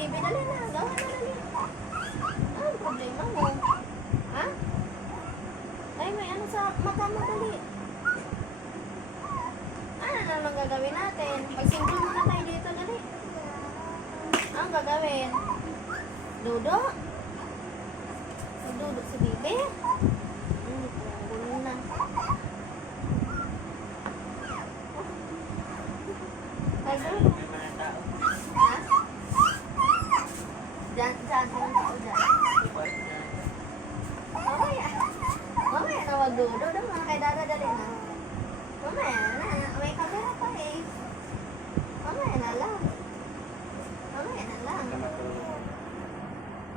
baby. Dali na. Gawa na dali. Ano problema mo? Ha? Ay, may ano sa mata mo dali. Ano na lang gagawin natin? Pag-single muna tayo dito dali. Ang gagawin? Dudo? Dudo si baby? Gulo na. Tayo? Ha? Diyan, ang tao dyan. Mamaya na wag dudo. Doon mga kay Dada dali na. Mamaya na. May camera pa eh. Mamaya na lang. Mamaya na lang.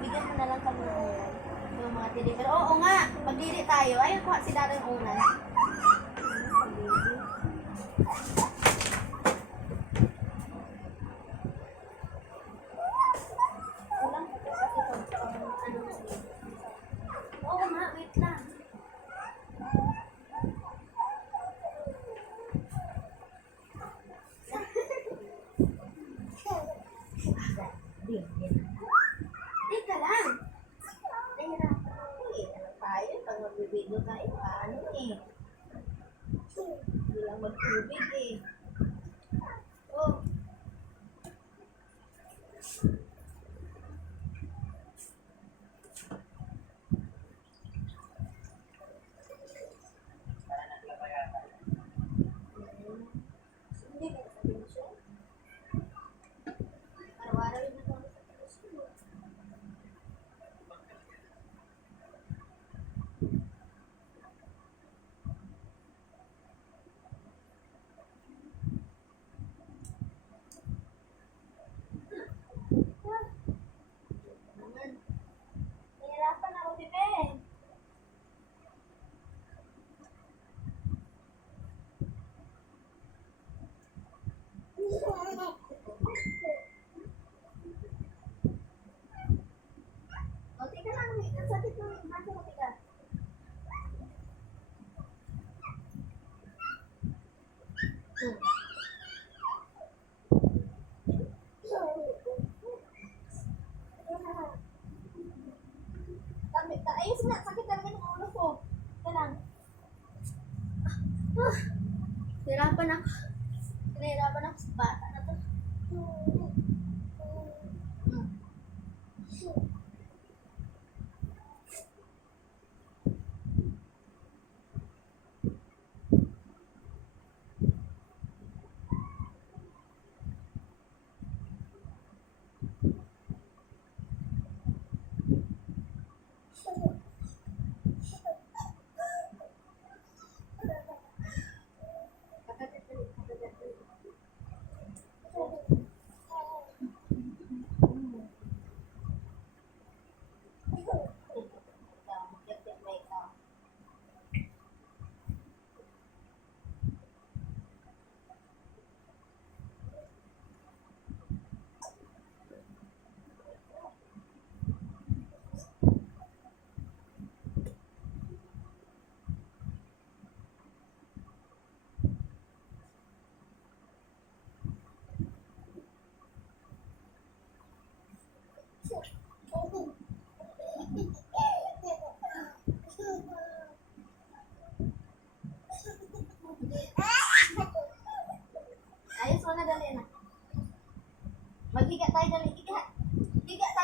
Bigyan mo na lang kami ng ulan. Yung mga tili. Pero oo nga, magdiri tayo. Ayun, kuha si Dada yung ulan. Ulang ko kasi oo nga, wait lang. Teka lang. Nahirapan ako eh. Ano tayo? Pag magbibigyo tayo, paano eh? Hindi lang magtubig eh. Oh. Hindi ka sa pensyon. Araw-araw yun ako sa pensyon. Nahirapan ako, bebe. O, tika lang. Ang sakit mo. Masa mo, tika. Ayos na. Sakit talaga ng ulo ko. Tika lang. Nahirapan ako. Nahirapan ako sa bata na to. Ayos mo na dali na. Maghiga tayo dali. Higa. Higa tayo.